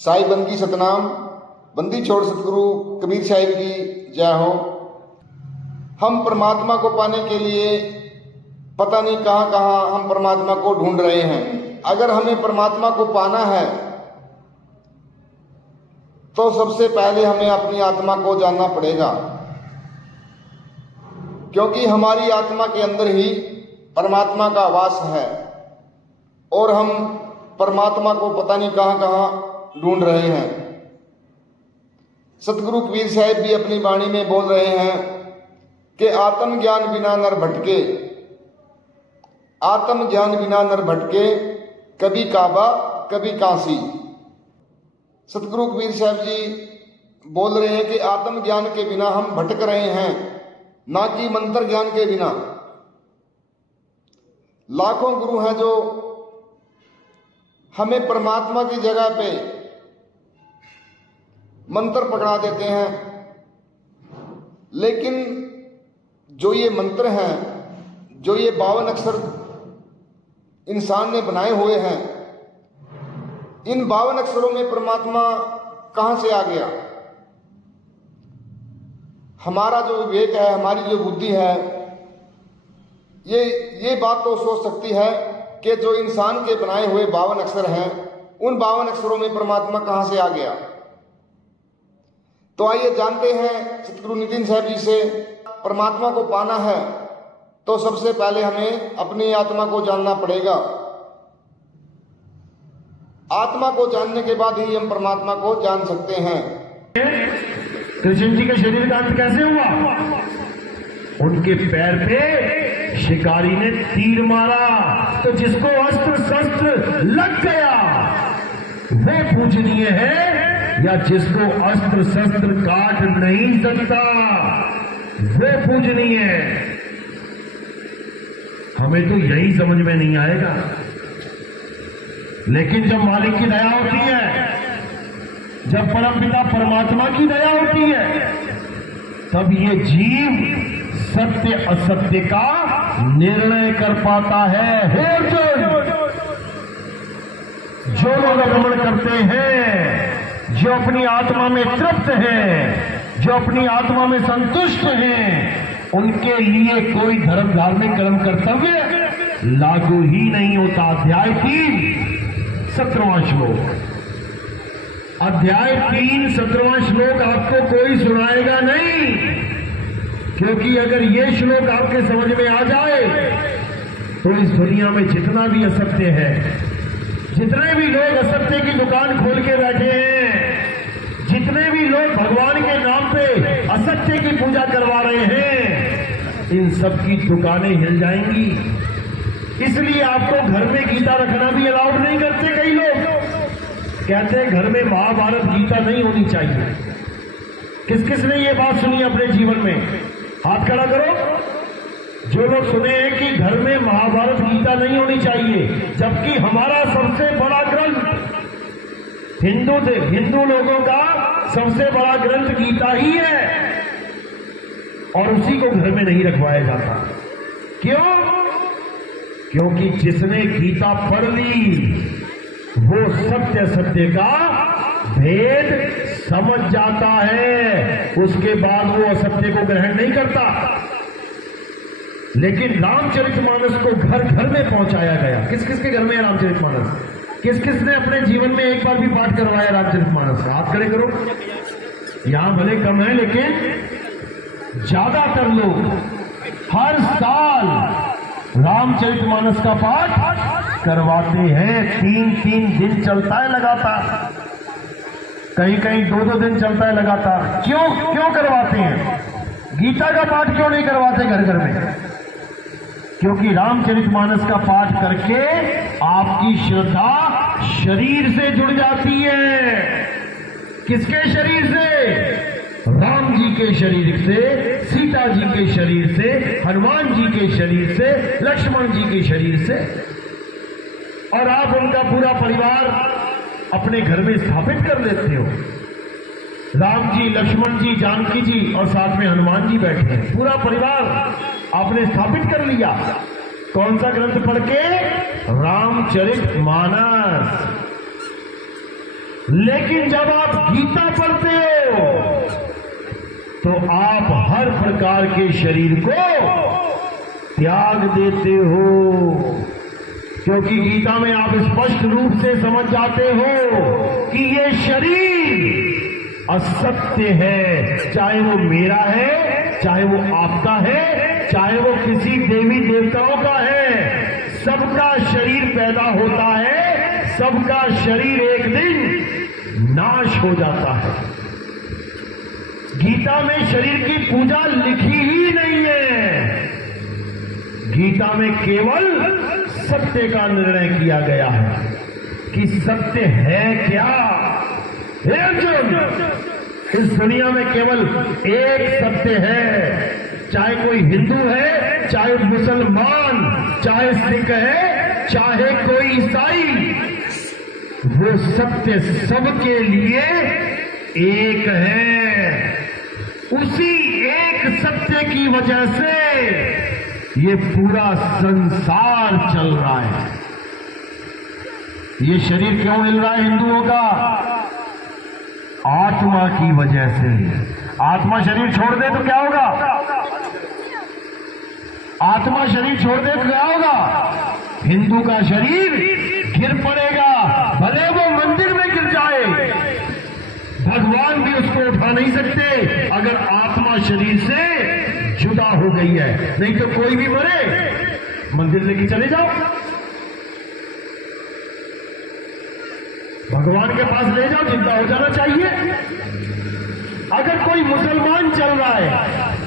साई बंदी सतनाम, बंदी छोड़ सतगुरु कबीर साहिब की जय हो। हम परमात्मा को पाने के लिए पता नहीं कहाँ कहाँ हम परमात्मा को ढूंढ रहे हैं। अगर हमें परमात्मा को पाना है तो सबसे पहले हमें अपनी आत्मा को जानना पड़ेगा, क्योंकि हमारी आत्मा के अंदर ही परमात्मा का वास है और हम परमात्मा को पता नहीं कहाँ कहाँ ढूंढ रहे हैं। सतगुरु कबीर साहिब भी अपनी वाणी में बोल रहे हैं कि आत्म ज्ञान बिना नर भटके, आत्म ज्ञान बिना नर भटके, कभी काबा कभी काशी। सतगुरु कबीर साहिब जी बोल रहे हैं कि आत्म ज्ञान के बिना हम भटक रहे हैं, ना कि मंत्र ज्ञान के बिना। लाखों गुरु हैं जो हमें परमात्मा की जगह पे मंत्र पकड़ा देते हैं, लेकिन जो ये मंत्र हैं, जो ये 52 अक्षर इंसान ने बनाए हुए हैं, इन 52 अक्षरों में परमात्मा कहां से आ गया? हमारा जो विवेक है, हमारी जो बुद्धि है, ये बात तो सोच सकती है कि जो इंसान के बनाए हुए 52 अक्षर हैं, उन 52 अक्षरों में परमात्मा कहां से आ गया। तो आइए जानते हैं सतगुरु नितिन साहब जी से। परमात्मा को पाना है तो सबसे पहले हमें अपनी आत्मा को जानना पड़ेगा। आत्मा को जानने के बाद ही हम परमात्मा को जान सकते हैं। कृष्ण जी के शरीर का अंत कैसे हुआ? उनके पैर पे शिकारी ने तीर मारा, तो जिसको अस्त्र शस्त्र लग गया वो पूजनीय है, या जिसको अस्त्र शस्त्र काट नहीं सकता वो पूजनीय है। हमें तो यही समझ में नहीं आएगा, लेकिन जब मालिक की दया होती है, जब परमपिता परमात्मा की दया होती है, तब ये जीव सत्य असत्य का निर्णय कर पाता है। जो लोग रमण करते हैं, जो अपनी आत्मा में तृप्त हैं, जो अपनी आत्मा में संतुष्ट हैं, उनके लिए कोई धर्म धार्मिक कर्म कर्तव्य लागू ही नहीं होता। अध्याय 3 17वां श्लोक, अध्याय 3 17वां श्लोक आपको कोई सुनाएगा नहीं, क्योंकि अगर ये श्लोक आपके समझ में आ जाए तो इस दुनिया में जितना भी असत्य है, जितने भी लोग असत्य की दुकान खोल के बैठे हैं, जितने भी लोग भगवान के नाम पे असत्य की पूजा करवा रहे हैं, इन सब की दुकानें हिल जाएंगी। इसलिए आपको घर में गीता रखना भी अलाउड नहीं करते। कई लोग कहते हैं घर में महाभारत गीता नहीं होनी चाहिए। किस किस ने ये बात सुनी अपने जीवन में? हाथ खड़ा करो। जो लोग सुने हैं कि घर में महाभारत गीता नहीं होनी चाहिए, जबकि हमारा सबसे बड़ा ग्रंथ, हिंदू लोगों का सबसे बड़ा ग्रंथ गीता ही है, और उसी को घर में नहीं रखवाया जाता। क्यों? क्योंकि जिसने गीता पढ़ ली वो सत्य सत्य का भेद समझ जाता है, उसके बाद वो असत्य को ग्रहण नहीं करता। लेकिन रामचरितमानस को घर घर में पहुंचाया गया। किस किस के घर में है रामचरितमानस? किस किस ने अपने जीवन में एक बार भी पाठ करवाया रामचरितमानस? हाथ खड़े करो। यहां भले कम है, लेकिन ज्यादातर लोग हर साल रामचरितमानस का पाठ करवाते हैं। 3 दिन चलता है लगातार, कहीं कहीं 2 दिन चलता है लगातार। क्यों करवाते हैं? गीता का पाठ क्यों नहीं करवाते घर घर में? क्योंकि रामचरितमानस का पाठ करके आपकी श्रद्धा शरीर से जुड़ जाती है। किसके शरीर से? राम जी के शरीर से, सीता जी के शरीर से, हनुमान जी के शरीर से, लक्ष्मण जी के शरीर से, और आप उनका पूरा परिवार अपने घर में स्थापित कर लेते हो। राम जी, लक्ष्मण जी, जानकी जी और साथ में हनुमान जी बैठे हैं। पूरा परिवार आपने स्थापित कर लिया। कौन सा ग्रंथ पढ़ के? रामचरितमानस। लेकिन जब आप गीता पढ़ते हो तो आप हर प्रकार के शरीर को त्याग देते हो, क्योंकि गीता में आप स्पष्ट रूप से समझ जाते हो कि ये शरीर असत्य है, चाहे वो मेरा है, चाहे वो आपका है, चाहे वो किसी देवी देवताओं का है। सबका शरीर पैदा होता है, सबका शरीर एक दिन नाश हो जाता है। गीता में शरीर की पूजा लिखी ही नहीं है। गीता में केवल सत्य का निर्णय किया गया है कि सत्य है क्या। हे अर्जुन, इस दुनिया में केवल एक सत्य है, चाहे कोई हिंदू है, चाहे मुसलमान, चाहे सिख है, चाहे कोई ईसाई, वो सत्य सबके लिए एक है। उसी एक सत्य की वजह से ये पूरा संसार चल रहा है। ये शरीर क्यों मिल रहा है हिंदुओं का? आत्मा की वजह से। आत्मा शरीर छोड़ दे तो क्या होगा? आत्मा शरीर छोड़ दे तो क्या होगा? हिंदू का शरीर गिर पड़ेगा, भले वो मंदिर में गिर जाए, भगवान भी उसको उठा नहीं सकते अगर आत्मा शरीर से जुदा हो गई है। नहीं तो कोई भी मरे, मंदिर लेके चले जाओ, भगवान के पास ले जाओ, जिंदा हो जाना चाहिए। अगर कोई मुसलमान चल रहा है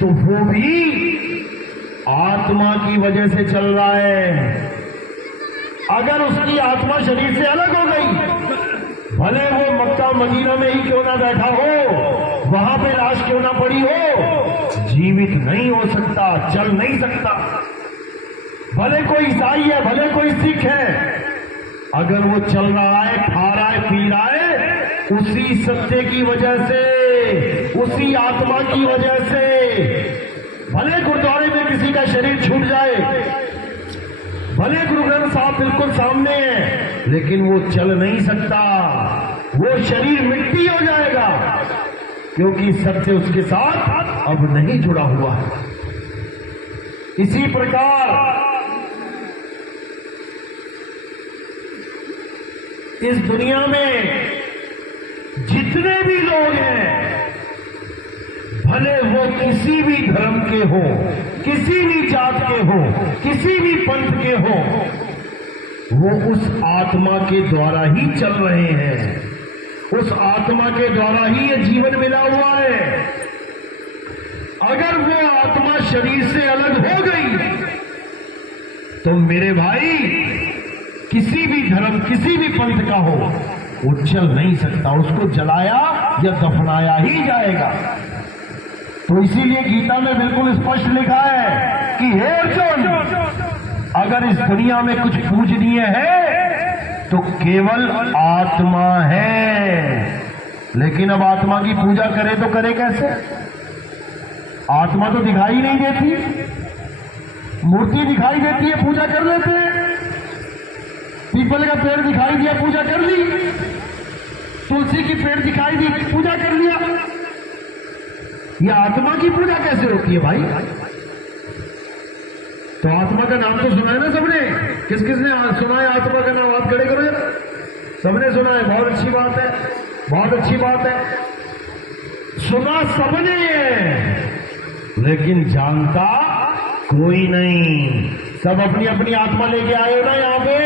तो वो भी आत्मा की वजह से चल रहा है। अगर उसकी आत्मा शरीर से अलग हो गई, भले वो मक्का मदीना में ही क्यों ना बैठा हो, वहां पे लाश क्यों ना पड़ी हो, जीवित नहीं हो सकता, चल नहीं सकता। भले कोई ईसाई है, भले कोई सिख है, अगर वो चल रहा है, खा रहा है, पी रहा है, उसी सत्य की वजह से, उसी आत्मा की वजह से। भले गुरुद्वारे में किसी का शरीर छूट जाए, भले गुरु ग्रंथ साहब बिल्कुल सामने है, लेकिन वो चल नहीं सकता, वो शरीर मिट्टी हो जाएगा, क्योंकि सत्य उसके साथ अब नहीं जुड़ा हुआ है। इसी प्रकार इस दुनिया में जितने भी लोग हैं, भले वो किसी भी धर्म के हो, किसी भी जात के हो, किसी भी पंथ के हो, वो उस आत्मा के द्वारा ही चल रहे हैं। उस आत्मा के द्वारा ही ये जीवन मिला हुआ है। अगर वो आत्मा शरीर से अलग हो गई तो मेरे भाई, किसी भी धर्म, किसी भी पंथ का हो, वो चल नहीं सकता, उसको जलाया या दफनाया ही जाएगा। तो इसीलिए गीता में बिल्कुल स्पष्ट लिखा है कि हे अर्जुन, अगर इस दुनिया में कुछ पूजनीय है तो केवल आत्मा है। लेकिन अब आत्मा की पूजा करे तो करे कैसे? आत्मा तो दिखाई नहीं देती, मूर्ति दिखाई देती है, पूजा कर लेते हैं। पीपल का पेड़ दिखाई दिया, पूजा कर ली। तुलसी की पेड़ दिखाई दी, पूजा कर लिया। ये आत्मा की पूजा कैसे होती है भाई? तो आत्मा का नाम तो सुना है ना सबने? किस किसने सुना है आत्मा का नाम? हाथ खड़े करो जरा। सबने सुना है, बहुत अच्छी बात है, बहुत अच्छी बात है। सुना सबने है, लेकिन जानता कोई नहीं। सब अपनी अपनी आत्मा लेके आए हो ना यहाँ पे।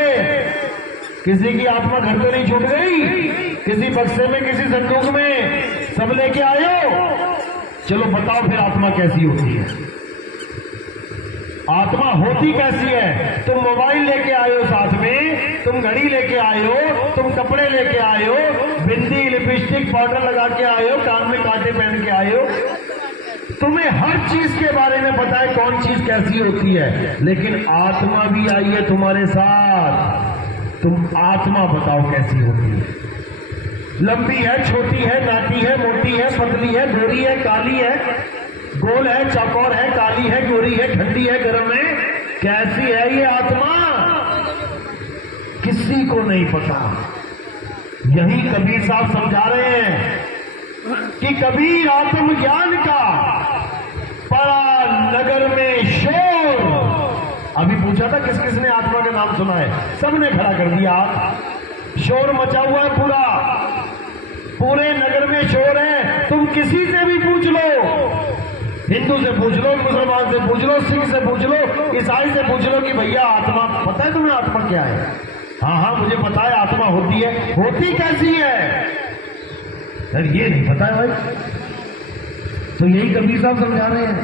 किसी की आत्मा घर पे नहीं छूट गई, किसी बक्से में, किसी संदूक में, सब लेके आए हो। चलो बताओ फिर आत्मा कैसी होती है? आत्मा होती कैसी है? तुम मोबाइल लेके आए हो साथ में, तुम घड़ी लेके आए हो, तुम कपड़े लेके आए हो, बिंदी, लिपस्टिक, पाउडर लगा के आए हो, कान में कांटे पहन के आए हो। तुम्हें हर चीज के बारे में पता है कौन चीज कैसी होती है, लेकिन आत्मा भी आई है तुम्हारे साथ। तुम आत्मा बताओ कैसी होती है? लंबी है, छोटी है, नाटी है, मोटी है, पतली है, गोरी है, काली है, गोल है, चौकोर है, काली है, गोरी है, ठंडी है, गर्म है, कैसी है ये आत्मा? किसी को नहीं पता। यही कबीर साहब समझा रहे हैं कि कबीर आत्मज्ञान का पड़ा नगर में शोर। अभी पूछा था किस किसने आत्मा का नाम सुना है, सबने खड़ा कर दिया। शोर मचा हुआ है पूरे नगर में शोर है। तुम किसी से भी पूछ लो, हिंदू से पूछ लो, मुसलमान से पूछ लो, सिख से पूछ लो, ईसाई से पूछ लो कि भैया आत्मा पता है तुम्हें, आत्मा क्या है? हाँ हाँ मुझे पता है आत्मा होती है। होती कैसी है सर? ये नहीं पता है भाई। तो यही कबीर साहब समझा रहे हैं।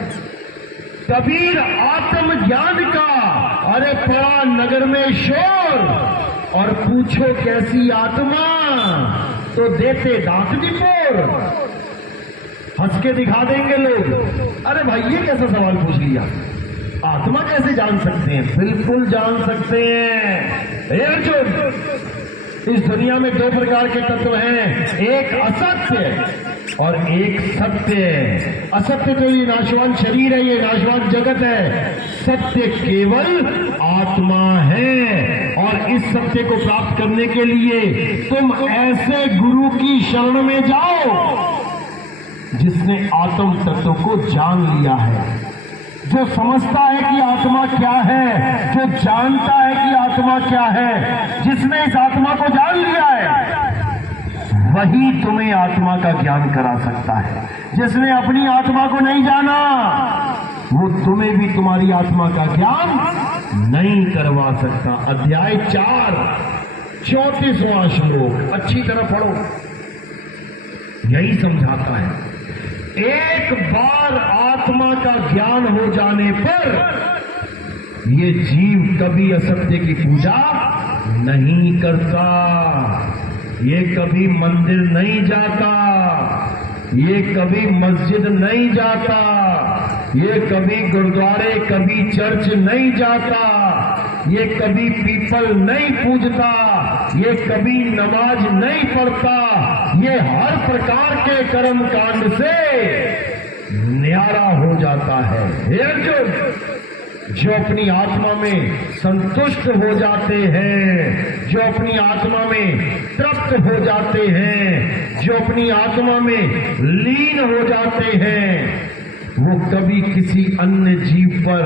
कबीर आत्मज्ञान का अरे पड़ा नगर में शोर, और पूछो कैसी आत्मा तो देते दांत डिपोर। हंस के दिखा देंगे लोग, अरे भाई ये कैसा सवाल पूछ लिया, आत्मा कैसे जान सकते हैं? बिल्कुल जान सकते हैं। हे अर्जुन, इस दुनिया में दो प्रकार के तत्व हैं, एक असत्य और एक सत्य। असत्य तो ये नाशवान शरीर है, ये नाशवान जगत है। सत्य केवल आत्मा है, और इस सत्य को प्राप्त करने के लिए तुम ऐसे गुरु की शरण में जाओ जिसने आत्म तत्व को जान लिया है, जो समझता है कि आत्मा क्या है, जो जानता है कि आत्मा क्या है। जिसने इस आत्मा को जान लिया है वही तुम्हें आत्मा का ज्ञान करा सकता है। जिसने अपनी आत्मा को नहीं जाना वो तुम्हें भी तुम्हारी आत्मा का ज्ञान नहीं करवा सकता। अध्याय 4 34वां श्लोक अच्छी तरह पढ़ो, यही समझाता है। एक बार आत्मा का ज्ञान हो जाने पर ये जीव कभी असत्य की पूजा नहीं करता, ये कभी मंदिर नहीं जाता, ये कभी मस्जिद नहीं जाता, ये कभी गुरुद्वारे कभी चर्च नहीं जाता, ये कभी पीपल नहीं पूजता, ये कभी नमाज नहीं पढ़ता। ये हर प्रकार के कर्म कांड से न्यारा हो जाता है। हे अर्जुन, जो अपनी आत्मा में संतुष्ट हो जाते हैं, जो अपनी आत्मा में तृप्त हो जाते हैं, जो अपनी आत्मा में लीन हो जाते हैं, वो कभी किसी अन्य जीव पर,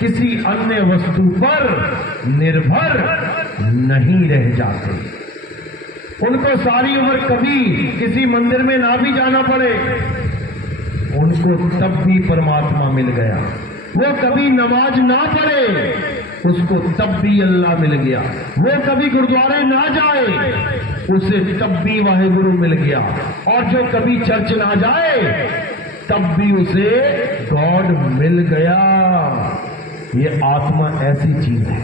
किसी अन्य वस्तु पर निर्भर नहीं रह जाते। उनको सारी उम्र कभी किसी मंदिर में ना भी जाना पड़े, उनको तब भी परमात्मा मिल गया। वो कभी नमाज ना पढ़े, उसको तब भी अल्लाह मिल गया। वो कभी गुरुद्वारे ना जाए, उसे तब भी वाहेगुरु मिल गया। और जो कभी चर्च ना जाए, तब भी उसे गॉड मिल गया। ये आत्मा ऐसी चीज है।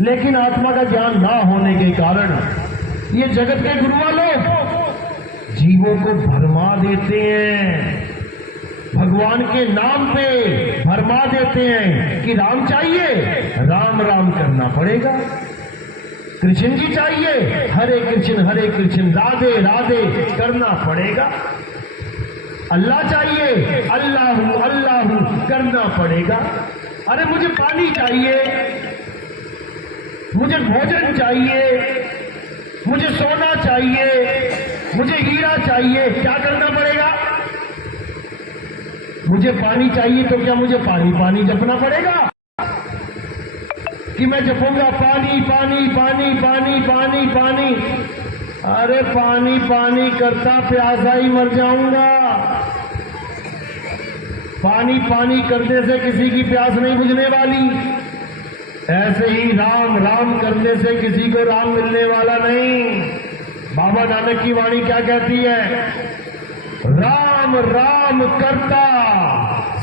लेकिन आत्मा का ज्ञान ना होने के कारण ये जगत के गुरु वाले जीवों को भरमा देते हैं, भगवान के नाम पे भरमा देते हैं कि राम चाहिए, राम राम करना पड़ेगा। कृष्ण जी चाहिए, हरे कृष्ण राधे राधे करना पड़ेगा। अल्लाह चाहिए, अल्लाहू अल्लाहू करना पड़ेगा। अरे मुझे पानी चाहिए, मुझे भोजन चाहिए, मुझे सोना चाहिए, मुझे हीरा चाहिए, क्या करना पड़ेगा? मुझे पानी चाहिए तो क्या मुझे पानी पानी जपना पड़ेगा कि मैं जपूंगा पानी पानी पानी पानी पानी पानी? अरे पानी पानी करता प्यासा ही मर जाऊंगा। पानी पानी करने से किसी की प्यास नहीं बुझने वाली। ऐसे ही राम राम करने से किसी को राम मिलने वाला नहीं। बाबा नानक की वाणी क्या कहती है? राम राम करता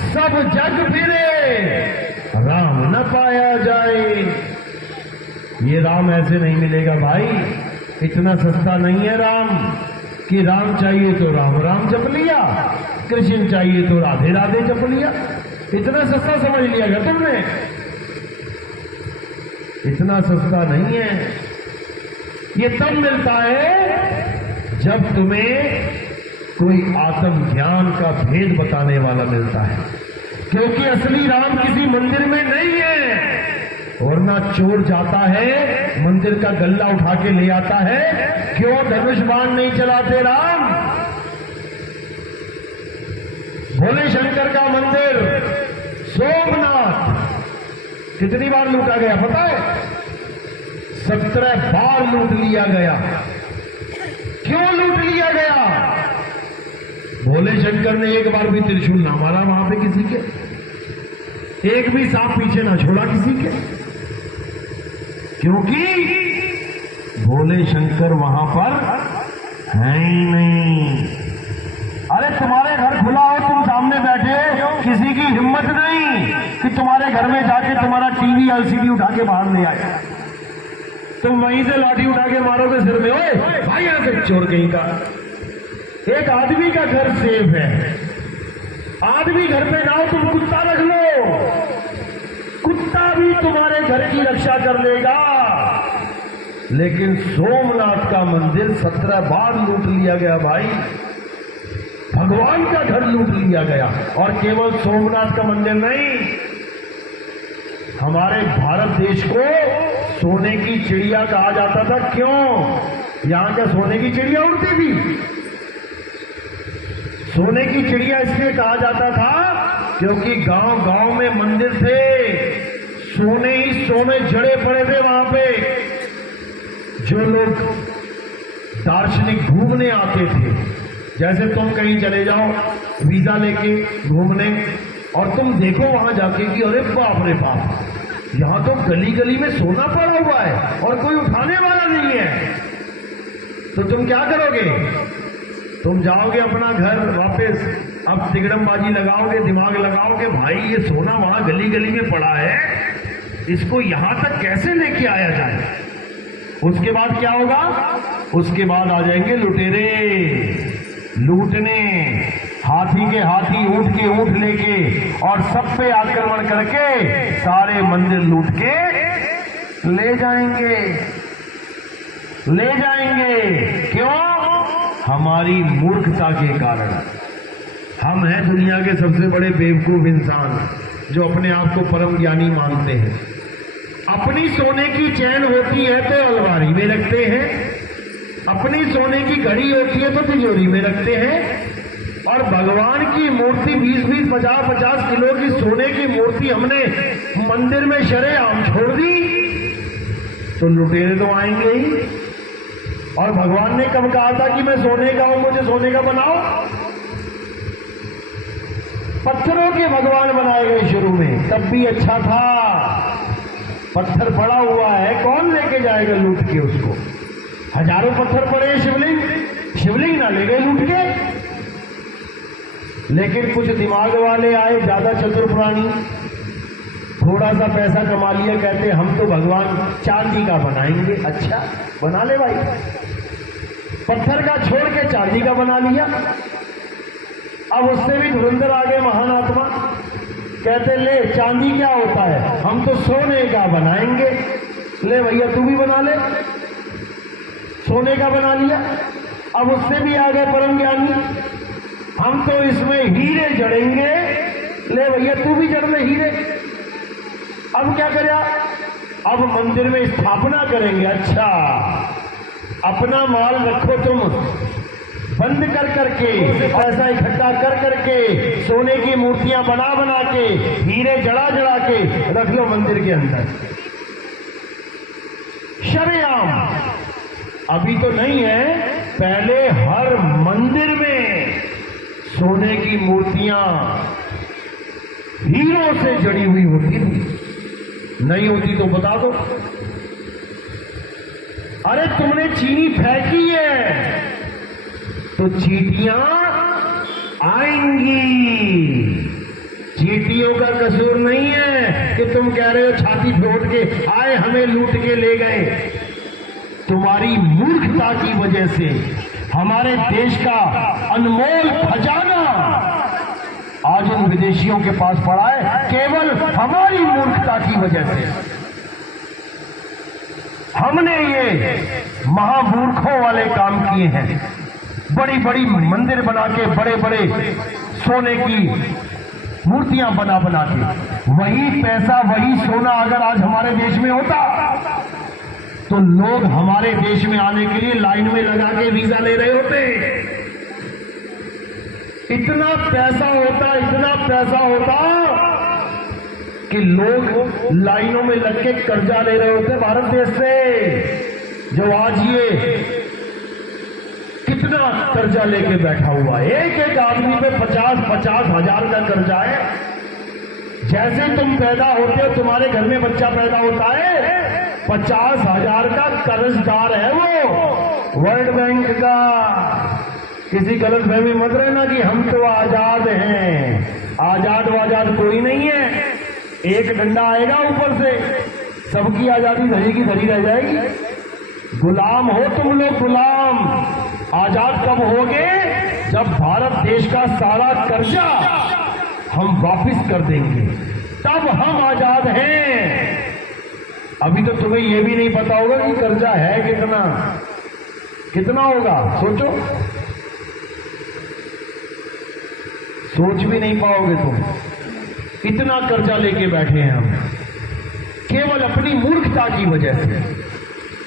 सब जग फिरे, राम न पाया जाए। ये राम ऐसे नहीं मिलेगा भाई, इतना सस्ता नहीं है राम कि राम चाहिए तो राम राम जप लिया, कृष्ण चाहिए तो राधे राधे जप लिया। इतना सस्ता समझ लिया क्या तुमने? इतना सस्ता नहीं है। ये तब मिलता है जब तुम्हें कोई आत्म ज्ञान का भेद बताने वाला मिलता है। क्योंकि असली राम किसी मंदिर में नहीं है, वरना चोर जाता है मंदिर का गल्ला उठा के ले आता है, क्यों धनुष बाण नहीं चलाते राम? भोले शंकर का मंदिर सोमनाथ कितनी बार लूटा गया पता है? 17 बार लूट लिया गया। क्यों लूट लिया गया? भोले शंकर ने एक बार भी त्रिशूल ना मारा वहां पे किसी के, एक भी सांप पीछे ना छोड़ा किसी के, क्योंकि भोले शंकर वहां पर है ही नहीं। अरे तुम्हारे घर खुला हो, तुम सामने बैठे, किसी की हिम्मत नहीं कि तुम्हारे घर में जाके तुम्हारा टीवी एलसीडी उठा के बाहर ले आए। तुम वहीं से लाठी उठा के मारोगे सिर में, ओए भाई यहां से चोर कहीं का। एक आदमी का घर सेफ है, आदमी घर पे ना हो, तुम कुत्ता रख लो, कुत्ता भी तुम्हारे घर की रक्षा कर लेगा। लेकिन सोमनाथ का मंदिर 17 बार लूट लिया गया भाई, भगवान का घर लूट लिया गया। और केवल सोमनाथ का मंदिर नहीं, हमारे भारत देश को सोने की चिड़िया कहा जाता था। क्यों? यहां क्या सोने की चिड़िया उड़ती थी? सोने की चिड़िया इसलिए कहा जाता था क्योंकि गांव गांव में मंदिर थे, सोने ही सोने जड़े पड़े थे वहां पे। जो लोग दार्शनिक घूमने आते थे, जैसे तुम कहीं चले जाओ वीजा लेके घूमने, और तुम देखो वहां जाके कि अरे बाप रे बाप, यहां तो गली गली में सोना पड़ा हुआ है और कोई उठाने वाला नहीं है, तो तुम क्या करोगे? तुम जाओगे अपना घर वापस, अब तिगड़मबाजी लगाओगे, दिमाग लगाओगे, भाई ये सोना वहां गली गली में पड़ा है, इसको यहां तक कैसे लेके आया जाए। उसके बाद क्या होगा? उसके बाद आ जाएंगे लुटेरे लूटने, हाथी के हाथी, ऊंट के ऊंट लेके, और सब पे आक्रमण करके सारे मंदिर लूट के ले जाएंगे, ले जाएंगे। क्यों? हमारी मूर्खता के कारण। हम हैं दुनिया के सबसे बड़े बेवकूफ इंसान जो अपने आप को परम ज्ञानी मानते हैं। अपनी सोने की चैन होती है तो अलमारी में रखते हैं, अपनी सोने की घड़ी होती है तो तिजोरी में रखते हैं, और भगवान की मूर्ति 20-20, 50-50 किलो की सोने की मूर्ति हमने मंदिर में शरेआम छोड़ दी, तो लुटेरे तो आएंगे ही। और भगवान ने कब कहा था कि मैं सोने का हूं, मुझे सोने का बनाओ? पत्थरों के भगवान बनाए गए शुरू में, तब भी अच्छा था। पत्थर पड़ा हुआ है, कौन लेके जाएगा लूट के उसको? हजारों पत्थर पड़े, शिवलिंग, शिवलिंग ना ले गए लूट के। लेकिन कुछ दिमाग वाले आए, ज्यादा चतुर प्राणी, थोड़ा सा पैसा कमा लिया, कहते हम तो भगवान चांदी का बनाएंगे। अच्छा बना ले भाई, पत्थर का छोड़ के चांदी का बना लिया। अब उससे भी धुरंधर आ गए महान आत्मा, कहते ले चांदी क्या होता है, हम तो सोने का बनाएंगे। ले भैया तू भी बना ले, सोने का बना लिया। अब उससे भी आ गए परम ज्ञानी, हम तो इसमें हीरे जड़ेंगे। ले भैया तू भी जड़ ले हीरे। अब क्या करें? अब मंदिर में स्थापना करेंगे। अच्छा, अपना माल रखो तुम बंद कर करके, पैसा इकट्ठा कर करके, सोने की मूर्तियां बना बना के, हीरे जड़ा जड़ा के रख लो मंदिर के अंदर शरेआम। अभी तो नहीं है, पहले हर मंदिर में सोने की मूर्तियां हीरों से जड़ी हुई होती थी। नहीं होती तो बता दो। अरे तुमने चीनी फेंकी है तो चींटियां आएंगी। चींटियों का कसूर नहीं है कि तुम कह रहे हो छाती फोड़ के आए हमें लूट के ले गए। तुम्हारी मूर्खता की वजह से हमारे देश का अनमोल खजाना आज उन विदेशियों के पास पड़ा है, केवल हमारी मूर्खता की वजह से। हमने ये महामूर्खों वाले काम किए हैं। बड़ी बड़ी मंदिर बना के, बड़े बड़े सोने की मूर्तियां बना बना के। वही पैसा, वही सोना अगर आज हमारे देश में होता तो लोग हमारे देश में आने के लिए लाइन में लगा के वीजा ले रहे होते। इतना पैसा होता, इतना पैसा होता कि लोग लाइनों में लग के कर्जा ले रहे होते भारत देश से। जो आज ये कितना कर्जा लेके बैठा हुआ है, एक एक आदमी पे 50-50 हजार का कर्जा है। जैसे तुम पैदा होते हो, तुम्हारे घर में बच्चा पैदा होता है, 50 हजार का कर्जदार है वो वर्ल्ड बैंक का। किसी गलत फहमी मत रहना कि हम तो आजाद हैं। आजाद वाजाद कोई नहीं है। एक डंडा आएगा ऊपर से, सबकी आजादी धरी की धरी रह जाएगी। गुलाम हो तुम लोग, गुलाम। आजाद कब होगे? जब भारत देश का सारा कर्जा हम वापस कर देंगे, तब हम आजाद हैं। अभी तो तुम्हें यह भी नहीं पता होगा कि कर्जा है कितना, कितना होगा। सोचो, सोच भी नहीं पाओगे तुम। इतना कर्जा लेके बैठे हैं हम, केवल अपनी मूर्खता की वजह से।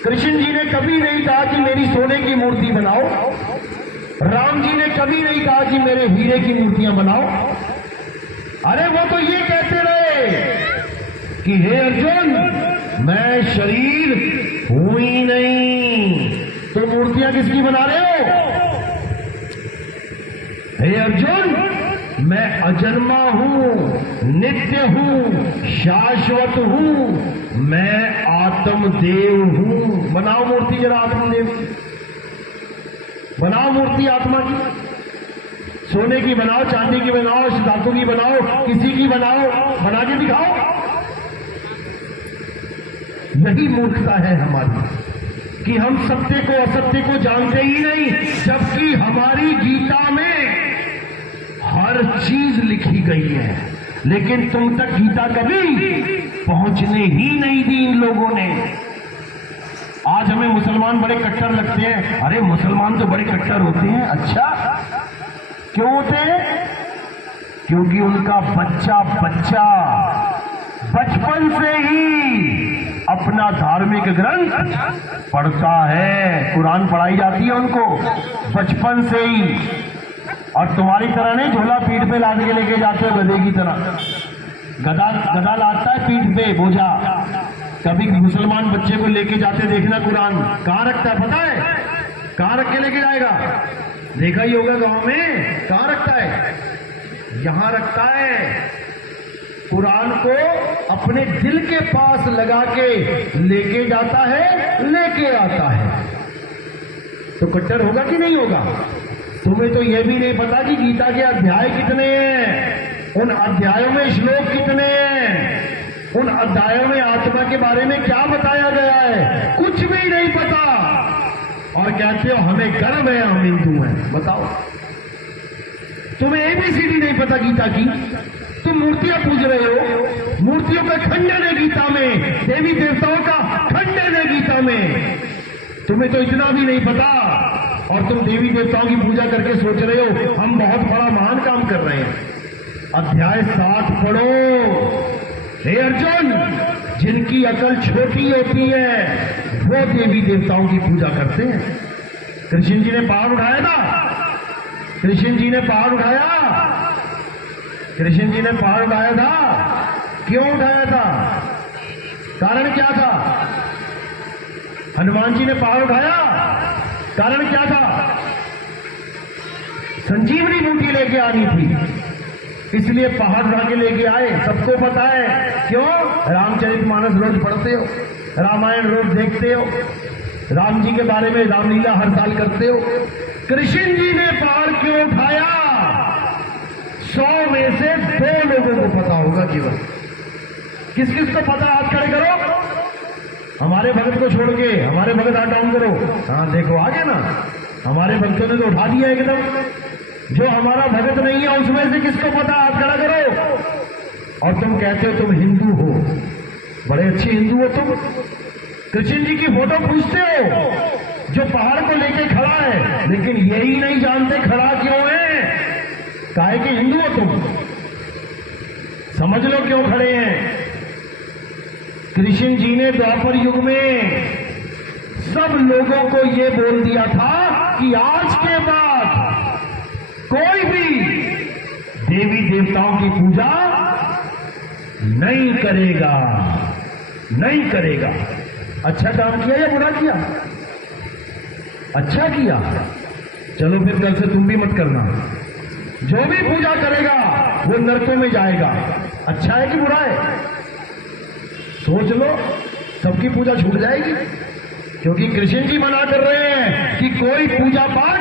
कृष्ण जी ने कभी नहीं कहा कि मेरी सोने की मूर्ति बनाओ। राम जी ने कभी नहीं कहा कि मेरे हीरे की मूर्तियां बनाओ। अरे वो तो ये कहते रहे कि हे अर्जुन, मैं शरीर हूं ही नहीं। तो मूर्तियां किसकी बना रहे हो? हे अर्जुन, मैं अजन्मा हूं, नित्य हूं, शाश्वत हूं, मैं आत्मदेव हूं। बनाओ मूर्ति जरा आत्मदेव, बनाओ मूर्ति आत्मा की। सोने की बनाओ, चांदी की बनाओ, धातु की बनाओ, किसी की बनाओ, बना के दिखाओ। यही मूर्खता है हमारी कि हम सत्य को असत्य को जानते ही नहीं, जबकि हमारी गीता में हर चीज लिखी गई है, लेकिन तुम तक गीता कभी पहुंचने ही नहीं दी इन लोगों ने। आज हमें मुसलमान बड़े कट्टर लगते हैं। अरे मुसलमान तो बड़े कट्टर होते हैं। अच्छा, क्यों होते हैं? क्योंकि उनका बच्चा बचपन से ही अपना धार्मिक ग्रंथ पढ़ता है। कुरान पढ़ाई जाती है उनको बचपन से ही। और तुम्हारी तरह नहीं झोला पीठ पे लाद के लेके जाते हो गधे की तरह। गधा लादता है पीठ पे बोझा। कभी मुसलमान बच्चे को लेके जाते देखना, कुरान कहां रखता है पता है? कहां रख के लेके जाएगा? देखा ही होगा गांव में। कहां रखता है? यहां रखता है। कुरान को अपने दिल के पास लगा के लेके जाता है, लेके आता है। तो कट्टर होगा कि नहीं होगा? तुम्हें तो यह भी नहीं पता कि गीता के अध्याय कितने हैं, उन अध्यायों में श्लोक कितने हैं, उन अध्यायों में आत्मा के बारे में क्या बताया गया है, कुछ भी नहीं पता। और कहते हो हमें गर्व है, हम हिंदू हैं। बताओ, तुम्हें एबीसीडी नहीं पता गीता की? तुम मूर्तियां पूज रहे हो। मूर्तियों का खंडन है गीता में, देवी देवताओं का खंडन है गीता में। तुम्हें तो इतना भी नहीं पता, और तुम देवी देवताओं की पूजा करके सोच रहे हो हम बहुत बड़ा महान काम कर रहे हैं। अध्याय 7 पढ़ो। हे अर्जुन, जिनकी अकल छोटी होती है वो देवी देवताओं की पूजा करते हैं। कृष्ण जी ने पहाड़ उठाया था। कृष्ण जी ने पहाड़ उठाया। कृष्ण जी ने पहाड़ उठाया था। क्यों उठाया था? कारण क्या था? हनुमान जी ने पहाड़ उठाया, कारण क्या था? संजीवनी बूटी लेके आनी थी, इसलिए पहाड़ उठा के लेके आए। सबको पता है क्यों? रामचरितमानस रोज पढ़ते हो, रामायण रोज देखते हो, राम जी के बारे में रामलीला हर साल करते हो। कृष्ण जी ने पहाड़ क्यों उठाया? 100 में से 2 लोगों को पता होगा केवल। किस किस को पता? हाथ खड़े करो। हमारे भगत को छोड़ के, हमारे भगत हाथ डाउन करो। हाँ देखो, आगे ना, हमारे भक्तों ने तो उठा दिया एकदम। जो हमारा भगत नहीं है उसमें से किसको पता? हाथ खड़ा करो। और तुम कहते हो तुम हिंदू हो, बड़े अच्छे हिंदू हो तुम। कृष्ण जी की फोटो पूछते हो जो पहाड़ को लेके खड़ा है, लेकिन यही नहीं जानते खड़ा क्यों है। काहे के हिंदू हो तुम? समझ लो क्यों खड़े हैं। कृष्ण जी ने द्वापर युग में सब लोगों को यह बोल दिया था कि आज के बाद कोई भी देवी देवताओं की पूजा नहीं करेगा, नहीं करेगा। अच्छा काम किया या बुरा किया? अच्छा किया। चलो फिर कल से तुम भी मत करना। जो भी पूजा करेगा वो नरकों में जाएगा। अच्छा है कि बुरा है? सोच लो, सबकी पूजा छूट जाएगी, क्योंकि कृष्ण जी मना कर रहे हैं कि कोई पूजा पाठ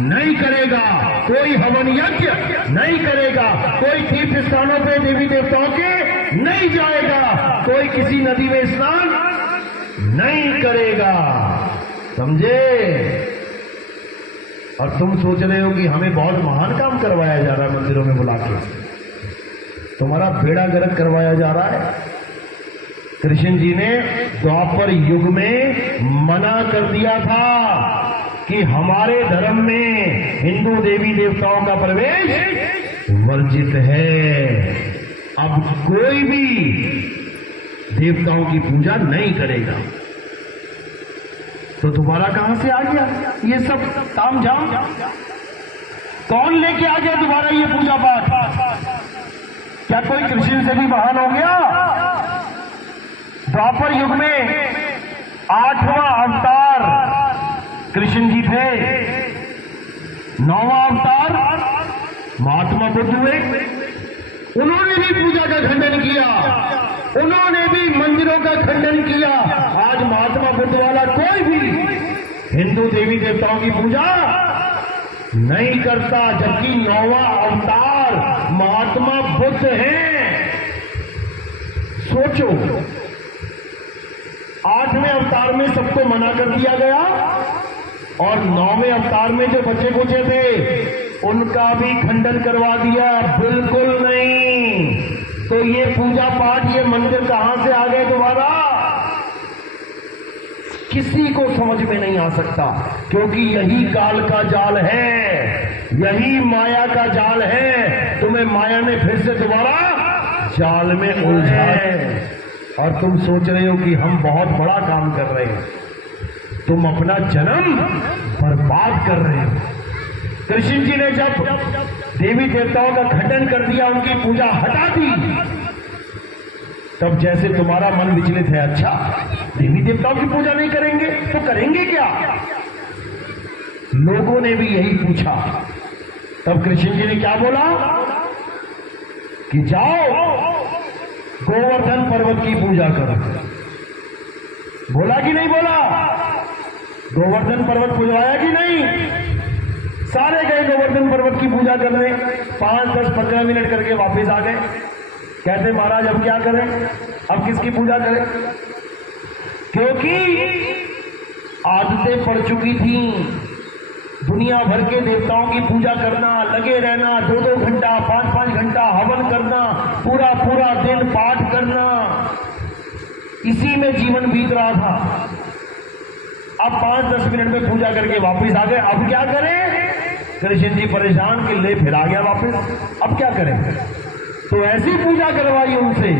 नहीं करेगा, कोई हवन यज्ञ नहीं करेगा, कोई तीर्थ स्थानों पे देवी देवताओं के नहीं जाएगा, कोई किसी नदी में स्नान नहीं करेगा। समझे? और तुम सोच रहे हो कि हमें बहुत महान काम करवाया जा रहा है, मंदिरों में बुला के तुम्हारा बेड़ा गर्क करवाया जा रहा है। कृष्ण जी ने द्वापर युग में मना कर दिया था कि हमारे धर्म में हिंदू देवी देवताओं का प्रवेश वर्जित है। अब कोई भी देवताओं की पूजा नहीं करेगा। तो तुम्हारा कहां से आ गया ये सब ताम झाम? कौन लेके आ गया तुम्हारा ये पूजा पाठ? क्या कोई कृष्ण से भी महान हो गया? द्वापर युग में 8वां अवतार कृष्ण जी थे, 9वां अवतार महात्मा बुद्ध हुए। उन्होंने भी पूजा का खंडन किया, उन्होंने भी मंदिरों का खंडन किया। आज महात्मा बुद्ध वाला कोई भी हिंदू देवी देवताओं की पूजा नहीं करता, जबकि 9वां अवतार महात्मा बुद्ध हैं। सोचो, 8वें अवतार में सबको मना कर दिया गया और 9वें अवतार में जो बच्चे कुचे थे उनका भी खंडन करवा दिया। बिल्कुल नहीं। तो ये पूजा पाठ, ये मंदिर कहां से आ गए दोबारा? किसी को समझ में नहीं आ सकता, क्योंकि यही काल का जाल है, यही माया का जाल है। तुम्हें माया ने फिर से दोबारा जाल में उलझा है और तुम सोच रहे हो कि हम बहुत बड़ा काम कर रहे हैं। तुम अपना जन्म बर्बाद कर रहे हो। कृष्ण जी ने जब देवी देवताओं का खंडन कर दिया, उनकी पूजा हटा दी, तब जैसे तुम्हारा मन विचलित है, अच्छा देवी देवताओं की पूजा नहीं करेंगे तो करेंगे क्या? लोगों ने भी यही पूछा। तब कृष्ण जी ने क्या बोला कि जाओ गोवर्धन पर्वत की पूजा करो। बोला कि नहीं बोला? गोवर्धन पर्वत पूजवाया कि नहीं? सारे गए गोवर्धन पर्वत की पूजा करने, 5, 10, 15 मिनट करके वापस आ गए। कहते महाराज अब क्या करें, अब किसकी पूजा करें? क्योंकि आदतें पड़ चुकी थी दुनिया भर के देवताओं की पूजा करना, लगे रहना, 2-2 घंटा 5-5 घंटा हवन करना, पूरा पूरा दिन पाठ करना, इसी में जीवन बीत रहा था। अब 5-10 मिनट में पूजा करके वापस आ गए। अब क्या करें? कृष्ण जी परेशान कि ले फिर आ गया वापस, अब क्या करें? तो ऐसी पूजा करवाई उनसे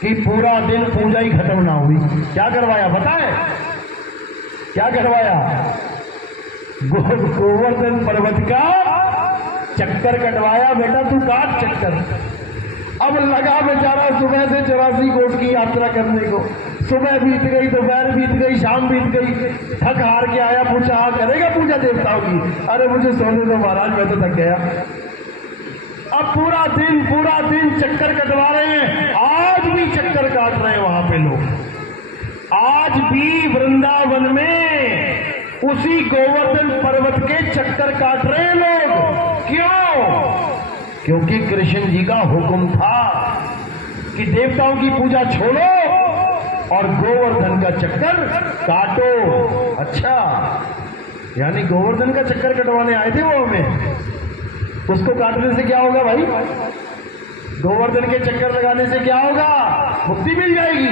कि पूरा दिन पूजा ही खत्म ना हुई। क्या करवाया बताए? क्या करवाया? गोवर्धन पर्वत का चक्कर कटवाया। बेटा तू काट चक्कर। अब लगा बेचारा सुबह से 84 कोस की यात्रा करने को। सुबह बीत गई, दोपहर बीत गई, शाम बीत गई, थक हार के आया, पूछा हाँ करेगा पूजा देवताओं की? अरे मुझे सोने दो महाराज, मैं तो थक गया। अब पूरा दिन चक्कर कटवा रहे हैं। आज भी चक्कर काट रहे हैं वहां पे लोग। आज भी वृंदावन में उसी गोवर्धन पर्वत के चक्कर काट रहे हैं लोग। क्यों? क्योंकि कृष्ण जी का हुक्म था कि देवताओं की पूजा छोड़ो और गोवर्धन का चक्कर काटो। अच्छा, यानी गोवर्धन का चक्कर कटवाने आए थे वो हमें। उसको काटने से क्या होगा भाई? गोवर्धन के चक्कर लगाने से क्या होगा? मुक्ति मिल जाएगी?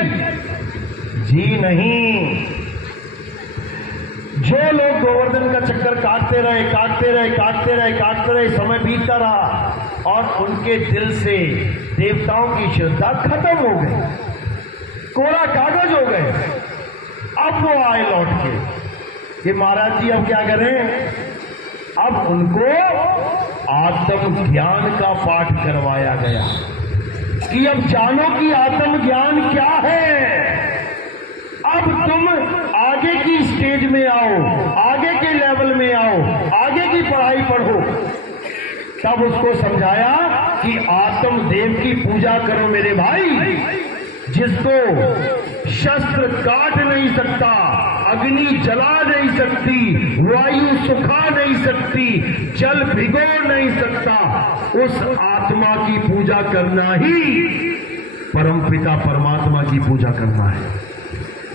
जी नहीं। जो लोग गोवर्धन का चक्कर काटते रहे, समय बीतता रहा और उनके दिल से देवताओं की श्रद्धा खत्म हो गई, कोरा कागज हो गए। अब वो आए लौट के कि महाराज जी अब क्या करें। अब उनको आत्म ज्ञान का पाठ करवाया गया कि अब जानो कि आत्म ज्ञान क्या है। अब तुम आगे की स्टेज में आओ, आगे के लेवल में आओ, आगे की पढ़ाई पढ़ो। तब उसको समझाया कि आत्म देव की पूजा करो मेरे भाई, जिसको शस्त्र काट नहीं सकता, अग्नि जला नहीं सकती, वायु सुखा नहीं सकती, जल भिगो नहीं सकता, उस आत्मा की पूजा करना ही परमपिता परमात्मा की पूजा करना है।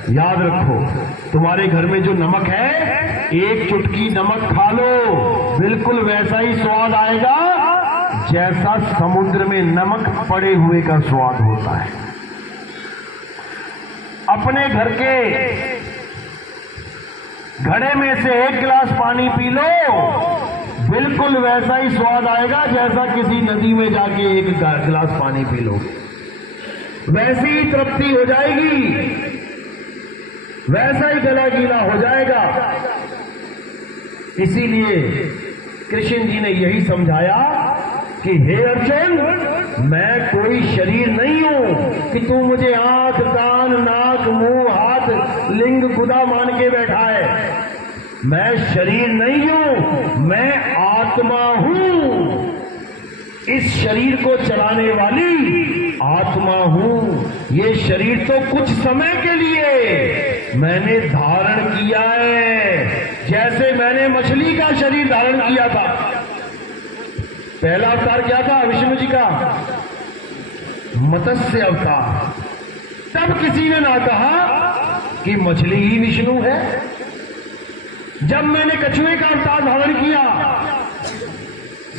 याद रखो, तुम्हारे घर में जो नमक है, एक चुटकी नमक खा लो, बिल्कुल वैसा ही स्वाद आएगा जैसा समुद्र में नमक पड़े हुए का स्वाद होता है। अपने घर के घड़े में से एक गिलास पानी पी लो, बिल्कुल वैसा ही स्वाद आएगा जैसा किसी नदी में जाके एक गिलास पानी पी लो। वैसी ही तृप्ति हो जाएगी, वैसा ही गला गीला हो जाएगा। इसीलिए कृष्ण जी ने यही समझाया कि हे अर्जुन, मैं कोई शरीर नहीं हूं कि तू मुझे आंख, कान, नाक, मुंह, हाथ, लिंग, गुदा मान के बैठा है। मैं शरीर नहीं हूं, मैं आत्मा हूं। इस शरीर को चलाने वाली आत्मा हूं। ये शरीर तो कुछ समय के लिए मैंने धारण किया है, जैसे मैंने मछली का शरीर धारण किया था। पहला अवतार क्या था विष्णु जी का? मत्स्य अवतार। तब किसी ने ना कहा कि मछली ही विष्णु है। जब मैंने कछुए का अवतार धारण किया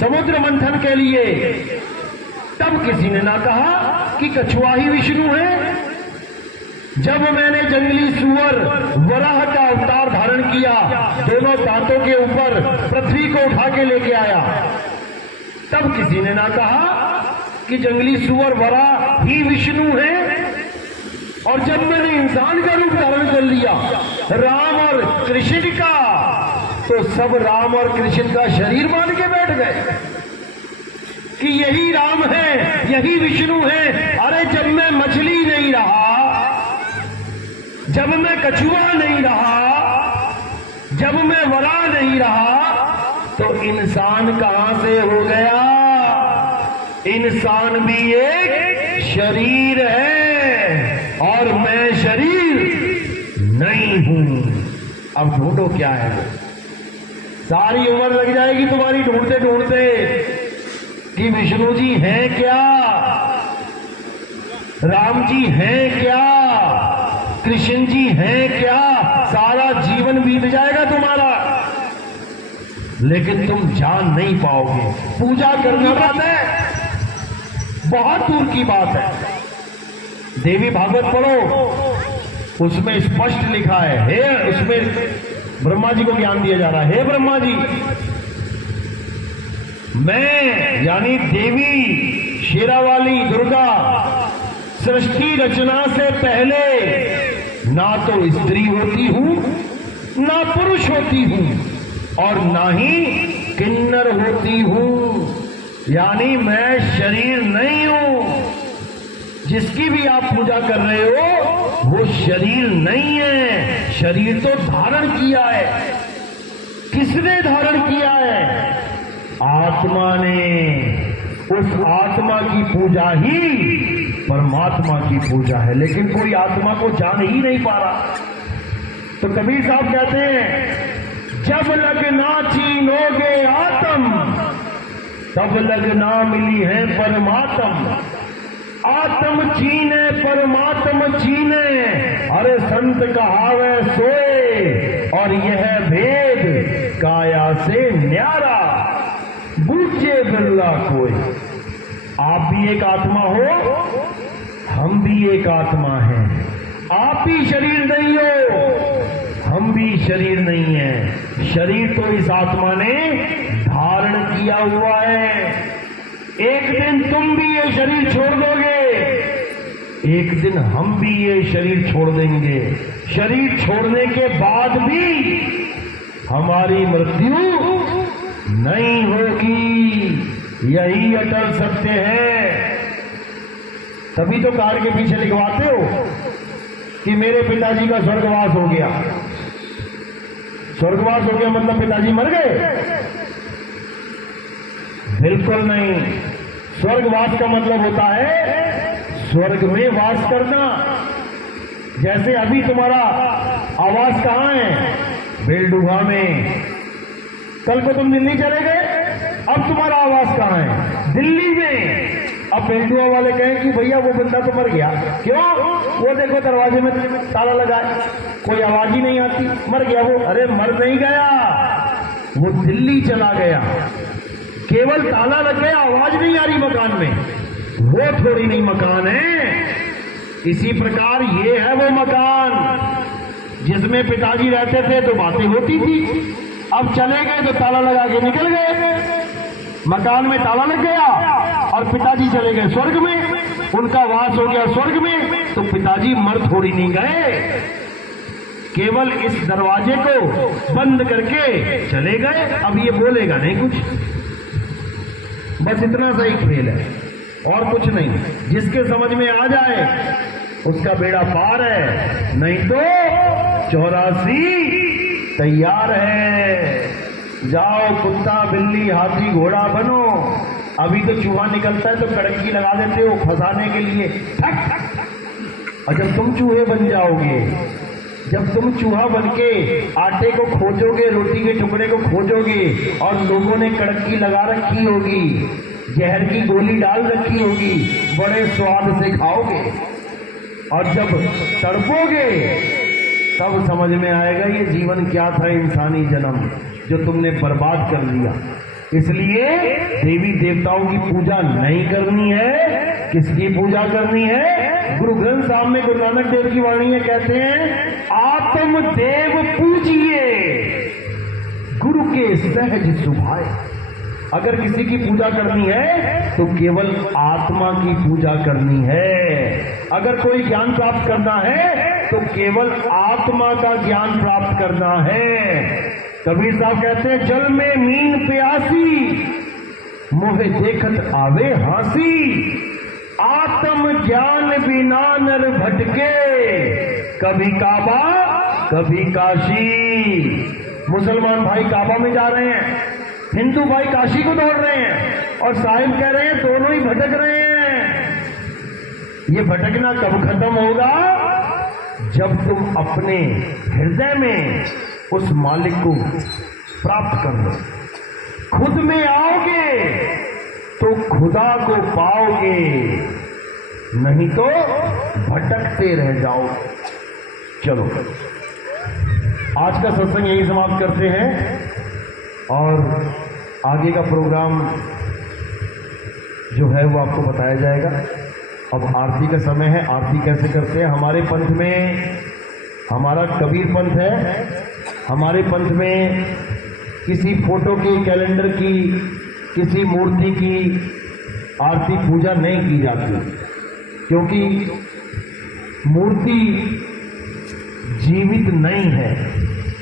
समुद्र मंथन के लिए, तब किसी ने ना कहा कि कछुआ ही विष्णु है। जब मैंने जंगली सुअर वराह का अवतार धारण किया, दोनों दांतों के ऊपर पृथ्वी को उठा के लेके आया, तब किसी ने ना कहा कि जंगली सुअर वराह ही विष्णु है। और जब मैंने इंसान का रूप धारण कर लिया, राम और कृष्ण का, तो सब राम और कृष्ण का शरीर मान के बैठ गए कि यही राम है, यही विष्णु है। अरे जब मैं मछली नहीं रहा, जब मैं कछुआ नहीं रहा, जब मैं वरा नहीं रहा, तो इंसान कहां से हो गया? इंसान भी एक शरीर है और मैं शरीर नहीं हूं। अब ढूंढो क्या है वो। सारी उम्र लग जाएगी तुम्हारी ढूंढते ढूंढते कि विष्णु जी हैं क्या, राम जी हैं क्या, कृष्ण जी हैं क्या। सारा जीवन बीत जाएगा तुम्हारा, लेकिन तुम जान नहीं पाओगे। पूजा करना बात है, बहुत दूर की बात है। देवी भागवत पढ़ो, उसमें स्पष्ट लिखा है, हे, उसमें ब्रह्मा जी को ज्ञान दिया जा रहा है, हे ब्रह्मा जी, मैं यानी देवी शेरावाली दुर्गा सृष्टि रचना से पहले ना तो स्त्री होती हूं, ना पुरुष होती हूं, और ना ही किन्नर होती हूं। यानी मैं शरीर नहीं हूं। जिसकी भी आप पूजा कर रहे हो वो शरीर नहीं है। शरीर तो धारण किया है। किसने धारण किया है? आत्मा ने। उस आत्मा की पूजा ही परमात्मा की पूजा है, लेकिन कोई आत्मा को जान ही नहीं पा रहा। तो कबीर साहब कहते हैं, जब लग ना चीनोगे आत्म, तब लग ना मिली है परमात्म। आत्म चीने परमात्म चीने, अरे संत कहावे सोए, और यह भेद काया से न्यारा, बूझे बिरला कोई। आप भी एक आत्मा हो, हम भी एक आत्मा हैं। आप ही शरीर नहीं हो, हम भी शरीर नहीं है। शरीर तो इस आत्मा ने धारण किया हुआ है। एक दिन तुम भी ये शरीर छोड़ दोगे, एक दिन हम भी ये शरीर छोड़ देंगे। शरीर छोड़ने के बाद भी हमारी मृत्यु नहीं होगी, यही अटल सत्य है। तभी तो कार के पीछे लिखवाते हो कि मेरे पिताजी का स्वर्गवास हो गया। स्वर्गवास हो गया मतलब पिताजी मर गए? बिल्कुल नहीं। स्वर्गवास का मतलब होता है स्वर्ग में वास करना। जैसे अभी तुम्हारा आवास कहां है? बेलडुगा में। कल को तुम दिल्ली चले गए, अब तुम्हारा आवास कहां है? दिल्ली में। अब बेलडुगा वाले कहें कि भैया वो बंदा तो मर गया। क्यों? वो देखो दरवाजे में ताला लगा है, कोई आवाज ही नहीं आती, मर गया वो। अरे मर नहीं गया, वो दिल्ली चला गया। केवल ताला लग गया, आवाज नहीं आ रही मकान में, वो थोड़ी नहीं मकान है। इसी प्रकार ये है वो मकान जिसमें पिताजी रहते थे तो बातें होती थी। अब चले गए तो ताला लगा के निकल गए, मकान में ताला लग गया और पिताजी चले गए स्वर्ग में, उनका वास हो गया स्वर्ग में। तो पिताजी मर थोड़ी नहीं गए, केवल इस दरवाजे को बंद करके चले गए। अब ये बोलेगा नहीं कुछ, बस इतना सा ही खेल है और कुछ नहीं। जिसके समझ में आ जाए उसका बेड़ा पार है, नहीं तो 84 तैयार है। जाओ कुत्ता बिल्ली हाथी घोड़ा बनो। अभी तो चूहा निकलता है तो कड़की लगा देते हो फंसाने के लिए, ठक ठक। और जब तुम चूहे बन जाओगे, जब तुम चूहा बनके आटे को खोजोगे, रोटी के टुकड़े को खोजोगे और लोगों ने कड़की लगा रखी होगी, जहर की गोली डाल रखी होगी, बड़े स्वाद से खाओगे और जब तड़पोगे तब समझ में आएगा ये जीवन क्या था, इंसानी जन्म जो तुमने बर्बाद कर दिया। इसलिए देवी देवताओं की पूजा नहीं करनी है। किसकी पूजा करनी है? गुरु ग्रंथ साहब में गुरु नानक देव की वाणी है, कहते हैं आत्म देव पूजिए गुरु के सहज सुभाए। अगर किसी की पूजा करनी है तो केवल आत्मा की पूजा करनी है। अगर कोई ज्ञान प्राप्त करना है तो केवल आत्मा का ज्ञान प्राप्त करना है। कबीर साहब कहते हैं जल में मीन प्यासी, मोहे देखत आवे हासी। आत्म ज्ञान बिना नर भटके, कभी काबा कभी काशी। मुसलमान भाई काबा में जा रहे हैं, हिंदू भाई काशी को दौड़ रहे हैं और साहिब कह रहे हैं दोनों ही भटक रहे हैं। ये भटकना कब खत्म होगा? जब तुम अपने हृदय में उस मालिक को प्राप्त कर लो, खुद में आओगे तो खुदा को पाओगे, नहीं तो भटकते रह जाओ। चलो आज का सत्संग यही समाप्त करते हैं और आगे का प्रोग्राम जो है वो आपको बताया जाएगा। अब आरती का समय है, आरती कैसे करते हैं। हमारे पंथ में, हमारा कबीर पंथ है, हमारे पंथ में किसी फोटो की, कैलेंडर की, किसी मूर्ति की आरती पूजा नहीं की जाती, क्योंकि मूर्ति जीवित नहीं है।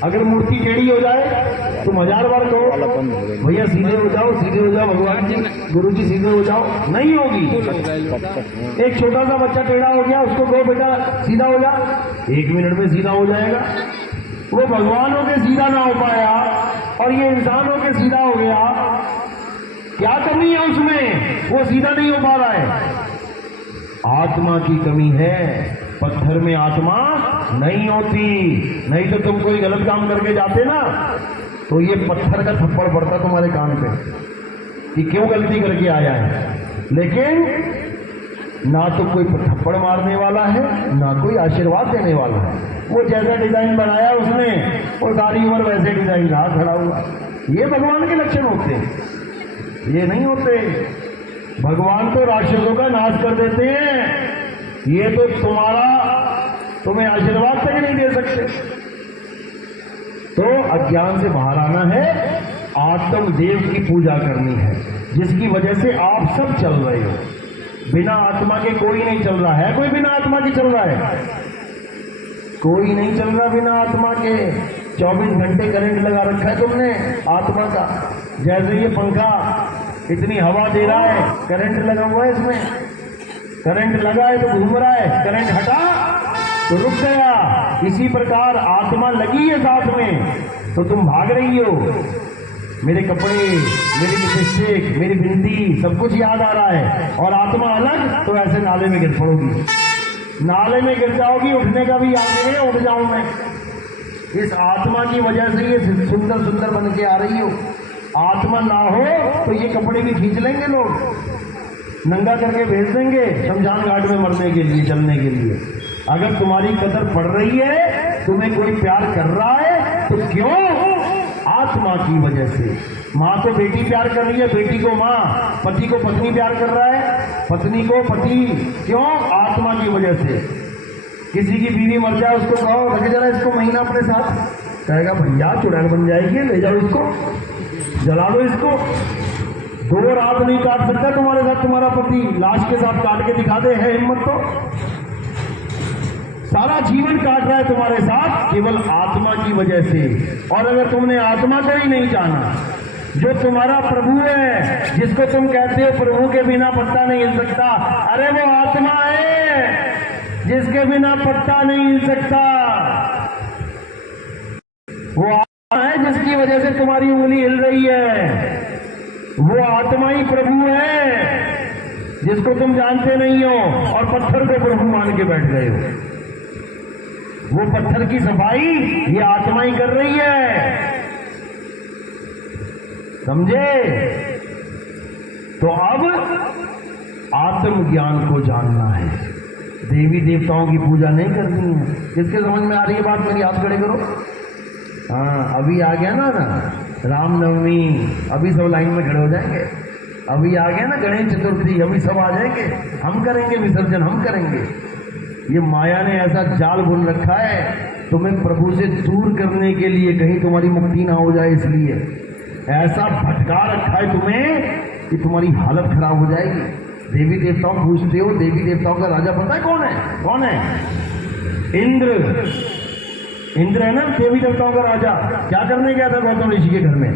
अगर मूर्ति टेढ़ी हो जाए तुम 1000 बार कहो भैया सीधे हो जाओ, सीधे हो जाओ, भगवान जी गुरु जी सीधे हो जाओ, नहीं होगी। एक छोटा सा बच्चा टेढ़ा हो गया, उसको कहो बेटा सीधा हो जा, 1 मिनट में सीधा हो जाएगा। वो भगवान हो के सीधा ना हो पाया और ये इंसान हो के सीधा हो गया, क्या कमी है उसमें? वो सीधा नहीं हो पा रहा है। आत्मा की कमी है, पत्थर में आत्मा नहीं होती। नहीं तो तुम कोई गलत काम करके जाते ना तो ये पत्थर का थप्पड़ पड़ता तुम्हारे कान पे कि क्यों गलती करके आया है। लेकिन ना तो कोई थप्पड़ मारने वाला है, ना कोई आशीर्वाद देने वाला है। वो जैसा डिजाइन बनाया उसने, वो सारी उम्र वैसे डिजाइन रहा खड़ा हुआ। ये भगवान के लक्षण होते हैं, ये नहीं होते। भगवान तो राक्षसों का नाश कर देते हैं, ये तो तुम्हें आशीर्वाद तक नहीं दे सकते। तो अज्ञान से बाहर आना है, आत्म देव की पूजा करनी है। जिसकी वजह से आप सब चल रहे हो। बिना आत्मा के कोई नहीं चल रहा है। कोई बिना आत्मा के चल रहा है? कोई नहीं चल रहा बिना आत्मा के। 24 घंटे करंट लगा रखा है तुमने आत्मा का। जैसे ये पंखा इतनी हवा दे रहा है, करंट लगा हुआ है इसमें। करंट लगा है तो घूम रहा है, करंट हटा तो रुक गया। इसी प्रकार आत्मा लगी है साथ में तो तुम भाग रही हो। मेरे कपड़े, मेरी लिपस्टिक, मेरी बिंदी, सब कुछ याद आ रहा है, और आत्मा अलग तो ऐसे नाले में गिर पड़ोगी। नाले में गिर जाओगी, उठने का भी याद नहीं है, उठ जाऊं मैं। इस आत्मा की वजह से ये सुंदर सुंदर बन के आ रही हो। आत्मा ना हो तो ये कपड़े भी खींच लेंगे लोग, नंगा करके भेज देंगे शमशान घाट में मरने के लिए, चलने के लिए। अगर तुम्हारी कदर पड़ रही है, तुम्हें कोई प्यार कर रहा है, तो क्यों? आत्मा की वजह से। माँ को बेटी प्यार कर रही है, बेटी को माँ, पति को पत्नी प्यार कर रहा है, पत्नी को पति। क्यों? आत्मा की वजह से। किसी की बीवी मर जाए, उसको कहो रखे जरा इसको महीना अपने साथ, कहेगा भैया चुड़ैल बन जाएगी, ले जाओ इसको, जला दो इसको। 2 रात नहीं काट सकता तुम्हारे साथ तुम्हारा पति, लाश के साथ काट के दिखा दे, है हिम्मत तो? सारा जीवन काट रहा है तुम्हारे साथ केवल आत्मा की वजह से। और अगर तुमने आत्मा को ही नहीं जाना, जो तुम्हारा प्रभु है, जिसको तुम कहते हो प्रभु के बिना पत्ता नहीं हिल सकता, अरे वो आत्मा है जिसके बिना पत्ता नहीं हिल सकता। वो आत्मा है जिसकी वजह से तुम्हारी उंगली हिल रही है। वो आत्मा ही प्रभु है जिसको तुम जानते नहीं हो और पत्थर को प्रभु मान के बैठ गए हो। वो पत्थर की सफाई ये आत्मा ही कर रही है, समझे? तो अब आत्मज्ञान को जानना है, देवी देवताओं की पूजा नहीं करनी है। किसके समझ में आ रही है बात? मेरी हाथ खड़े करो। हाँ, अभी आ गया ना रामनवमी, अभी सब लाइन में खड़े हो जाएंगे। अभी आ गया ना गणेश चतुर्थी, अभी सब आ जाएंगे। हम करेंगे विसर्जन, हम करेंगे। ये माया ने ऐसा जाल बुन रखा है तुम्हें प्रभु से दूर करने के लिए, कहीं तुम्हारी मुक्ति ना हो जाए, इसलिए ऐसा भटका रखा है तुम्हें कि तुम्हारी हालत खराब हो जाएगी। देवी देवताओं पूछते हो, देवी देवताओं का राजा पता है कौन है? कौन है? इंद्र। इंद्र है ना देवी देवताओं का राजा। क्या करने गया था गौतम ऋषि के घर में?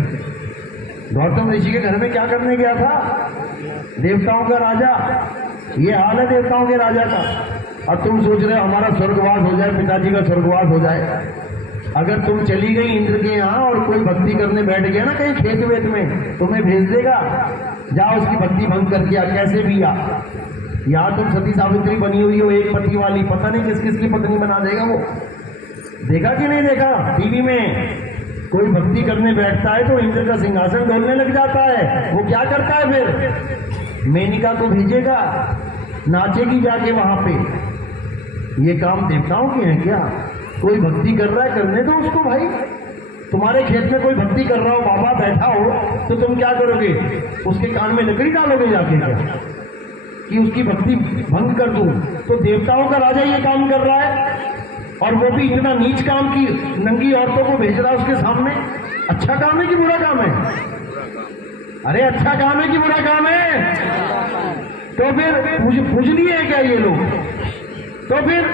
गौतम ऋषि के घर में क्या करने गया था? देवताओं का राजा। ये हाल है देवताओं के राजा का। अब तुम सोच रहे हो हमारा स्वर्गवास हो जाए, पिताजी का स्वर्गवास हो जाए। अगर तुम चली गई इंद्र के यहाँ और कोई भक्ति करने बैठ गया ना कहीं खेत वेत में, तुम्हें भेज देगा, जाओ उसकी भक्ति भंग करके आ, कैसे भी आ। यहाँ तुम सती सावित्री बनी हुई हो, एक पति वाली, पता नहीं किस किस की पत्नी बना देगा वो। देखा कि नहीं देखा? टीवी में कोई भक्ति करने बैठता है तो इंद्र का सिंहासन डोलने लग जाता है। वो क्या करता है फिर? मेनिका को भेजेगा, नाचेगी जाके वहां पे। ये काम देवताओं के हैं क्या? कोई भक्ति कर रहा है, करने दो उसको भाई। तुम्हारे खेत में कोई भक्ति कर रहा हो, बाबा बैठा हो, तो तुम क्या करोगे? उसके कान में लकड़ी डालोगे जाके क्या कि उसकी भक्ति भंग कर दूं? तो देवताओं का राजा ये काम कर रहा है, और वो भी इतना नीच काम की नंगी औरतों को भेज रहा है उसके सामने। अच्छा काम है कि बुरा काम है? अरे अच्छा काम है कि बुरा काम है? तो फिर पूजनीय है क्या ये लोग? तो फिर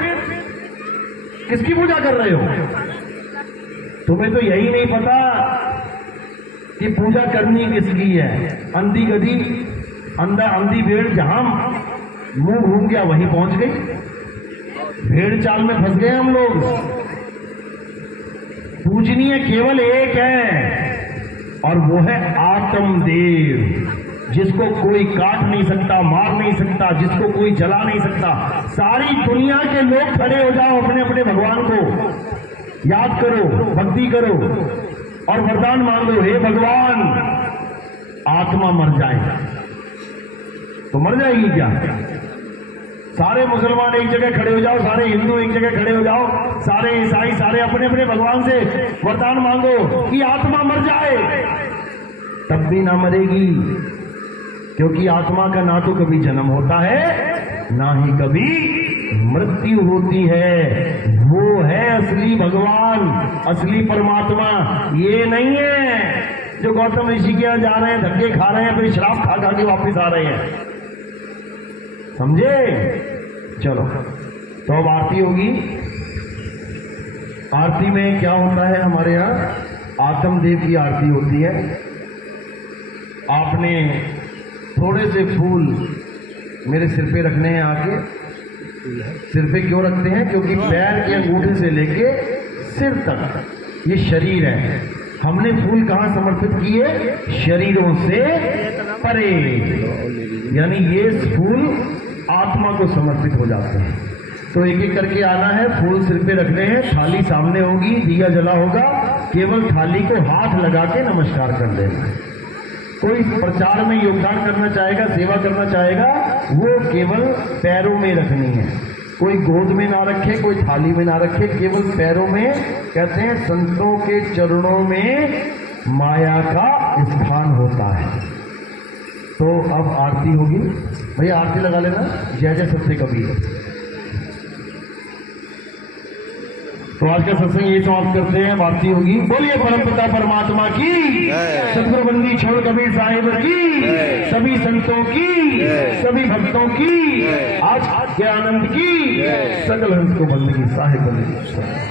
किसकी पूजा कर रहे हो? तुम्हें तो यही नहीं पता कि पूजा करनी किसकी है। अंधी गधी, अंधी भेड़ जहां मुंह घूम गया वहीं पहुंच गई। भेड़ चाल में फंस गए हम लोग। पूजनीय केवल एक है, और वो है आत्मदेव, जिसको कोई काट नहीं सकता, मार नहीं सकता, जिसको कोई जला नहीं सकता। सारी दुनिया के लोग खड़े हो जाओ, अपने अपने भगवान को याद करो, भक्ति करो और वरदान मांगो, हे भगवान आत्मा मर जाए। तो मर जाएगी क्या? सारे मुसलमान एक जगह खड़े हो जाओ, सारे हिंदू एक जगह खड़े हो जाओ, सारे ईसाई, सारे अपने अपने भगवान से वरदान मांगो कि आत्मा मर जाए, तब भी ना मरेगी। क्योंकि आत्मा का ना तो कभी जन्म होता है, ना ही कभी मृत्यु होती है, वो है असली भगवान, असली परमात्मा। ये नहीं है जो गौतम ऋषि के यहाँ जा रहे हैं, धक्के खा रहे हैं, फिर शराब खा खा के वापिस आ रहे हैं। समझे? चलो, तो अब आरती होगी। आरती में क्या होता है हमारे यहाँ? आत्मदेव की आरती होती है। आपने थोड़े से फूल मेरे सिर पे रखने हैं आके। सिर पे क्यों रखते हैं? क्योंकि पैर के अंगूठे से लेके सिर तक ये शरीर है। हमने फूल कहाँ समर्पित किए? शरीरों से परे, यानी ये फूल आत्मा को समर्पित हो जाते हैं। तो एक एक करके आना है, फूल सिर पे रखने हैं, थाली सामने होगी, दिया जला होगा, केवल थाली को हाथ लगा के नमस्कार कर देना है। कोई प्रचार में योगदान करना चाहेगा, सेवा करना चाहेगा, वो केवल पैरों में रखनी है। कोई गोद में ना रखे, कोई थाली में ना रखे, केवल पैरों में। कहते हैं संतों के चरणों में माया का स्थान होता है। तो अब आरती होगी। भैया आरती लगा लेना। जय जय सत्य कबीर। तो आज का सत्संग ये समाप्त करते हैं। आरती होगी। बोलिए परमपिता परमात्मा की, सतगुरुबंदी छोड़ कबीर साहिब की, सभी संतों की, सभी भक्तों की, आज के आनंद की, सकल हंस को बंदगी साहिब बंदगी।